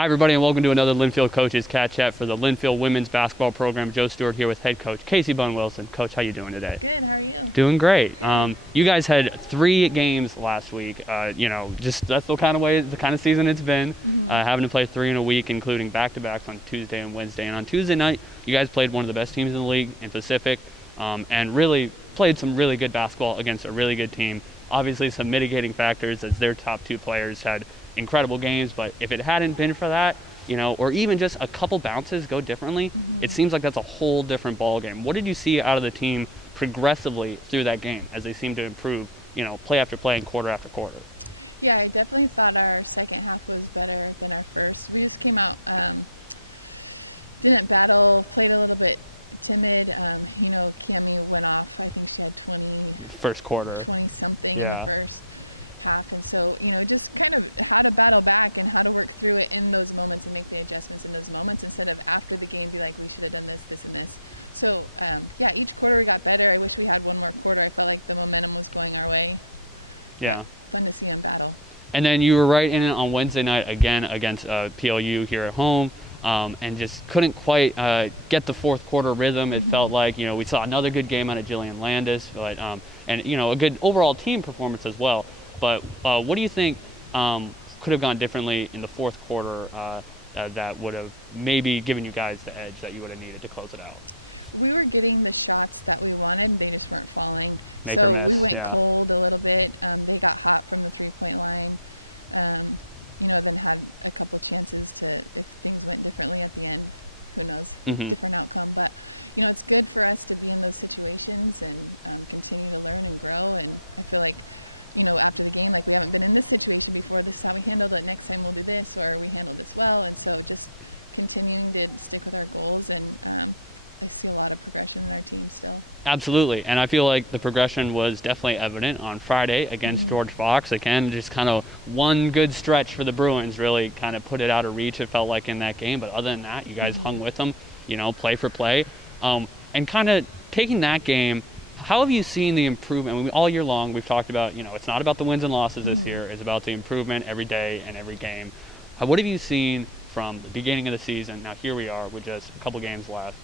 Hi, everybody, and welcome to another Linfield Coaches CatChat for the Linfield Women's Basketball Program. Joe Stuart here with head coach Casey Bunn-Wilson. Coach, how you doing today? Good. How are you? Doing great. You guys had 3 games last week. Just that's the kind of season it's been. Having to play 3 in a week, including back-to-backs on Tuesday and Wednesday. And on Tuesday night, you guys played one of the best teams in the league in Pacific, and really played some really good basketball against a really good team. Obviously, some mitigating factors as their top 2 players had incredible games, but if it hadn't been for that, or even just a couple bounces go differently, it seems like that's a whole different ball game. What did you see out of the team progressively through that game as they seem to improve, play after play and quarter after quarter? Yeah, I definitely thought our second half was better than our first. We just came out, didn't battle, played a little bit timid. Cammy went off. I think she had 20. First quarter. 20-something. Yeah. First half, and so just kind of how to battle back and how to work through it in those moments and make the adjustments in those moments instead of after the game be like, we should have done this, this, and this. So each quarter got better. I wish we had one more quarter. I felt like the momentum was going our way. Yeah. Fun to see them battle. And then you were right in it on Wednesday night again against PLU here at home, and just couldn't quite get the fourth quarter rhythm. It felt like we saw another good game out of Jillian Landis, but and a good overall team performance as well. But what do you think could have gone differently in the fourth quarter that would have maybe given you guys the edge that you would have needed to close it out? We were getting the shots that we wanted, they just weren't falling. Make or miss, we went yeah. cold a little bit. They got hot from the three-point line. Then have a couple chances if things went differently at the end. Who knows? Different outcome. But it's good for us to be in those situations and continue to learn and grow. And I feel like after the game, like we haven't been in this situation before. This is how we handled it. Next time we'll do this, or we handled this well. And so just continuing to stick with our goals and. I see a lot of progression in our team still. Absolutely, and I feel like the progression was definitely evident on Friday against George Fox. Again, just kind of one good stretch for the Bruins really kind of put it out of reach, it felt like, in that game. But other than that, you guys hung with them, play for play. And kind of taking that game, how have you seen the improvement? I mean, all year long we've talked about, it's not about the wins and losses this year. It's about the improvement every day and every game. What have you seen from the beginning of the season? Now here we are with just a couple games left.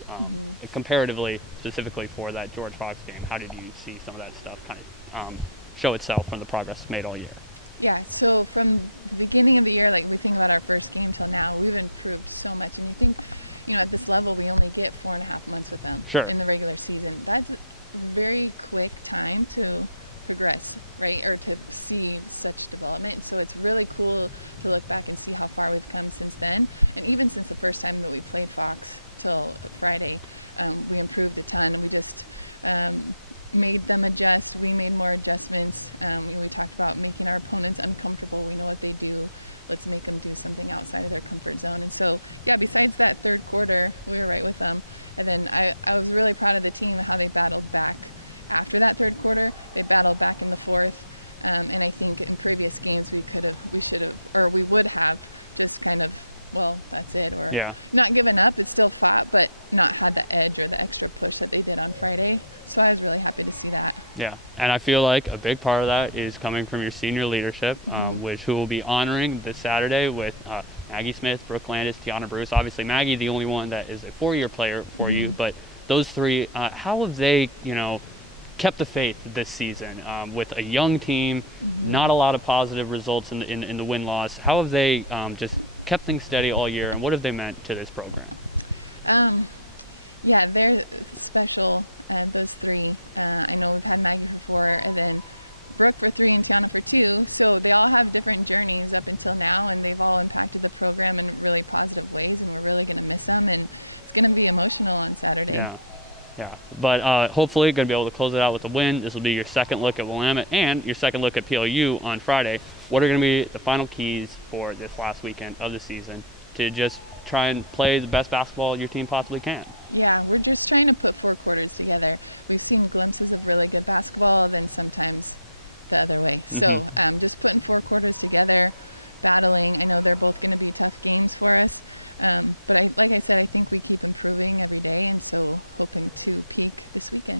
Comparatively, specifically for that George Fox game, how did you see some of that stuff kind of show itself from the progress made all year? Yeah, so from the beginning of the year, like we think about our first game till now, we've improved so much. And you think, at this level, we only get 4.5 months with them in the regular season. That's a very quick time to progress, right, or to see such development. So it's really cool to look back and see how far we've come since then. And even since the first time that we played Fox till Friday, we improved a ton, and we just made them adjust. We made more adjustments. We talked about making our opponents uncomfortable. We know what they do. Let's make them do something outside of their comfort zone. And so, besides that third quarter, we were right with them. And then I was really proud of the team and how they battled back. After that third quarter, they battled back in the fourth. And I think in previous games we would have just kind of, well, that's it. Or not given up, it's still fought, but not had the edge or the extra push that they did on Friday. So I was really happy to see that. Yeah, and I feel like a big part of that is coming from your senior leadership, who will be honoring this Saturday with Maggie Smith, Brooke Landis, Tiana Bruce. Obviously, Maggie, the only one that is a 4-year player for you, but those 3, how have they, kept the faith this season with a young team, not a lot of positive results in the win-loss? How have they just kept things steady all year, and what have they meant to this program? They're special, those 3. I know we've had Maggie before, and then Brooke for 3 and Tiana for 2, so they all have different journeys up until now, and they've all impacted the program in really positive ways, and we're really going to miss them, and it's going to be emotional on Saturday. Yeah, but hopefully going to be able to close it out with a win. This will be your second look at Willamette and your second look at PLU on Friday. What are going to be the final keys for this last weekend of the season to just try and play the best basketball your team possibly can? Yeah, we're just trying to put 4 quarters together. We've seen glimpses of really good basketball, then sometimes the other way. So just putting 4 quarters together, battling. I know they're both going to be tough games for us. But like I said, I think we keep improving every day, and so looking to peak this weekend.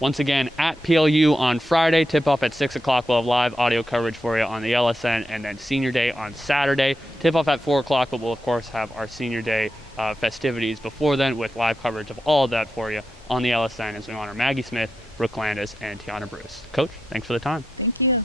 Once again, at PLU on Friday, tip-off at 6 o'clock. We'll have live audio coverage for you on the LSN, and then Senior Day on Saturday. Tip-off at 4 o'clock, but we'll, of course, have our Senior Day festivities before then with live coverage of all of that for you on the LSN as we honor Maggie Smith, Brooke Landis, and Tiana Bruce. Coach, thanks for the time. Thank you.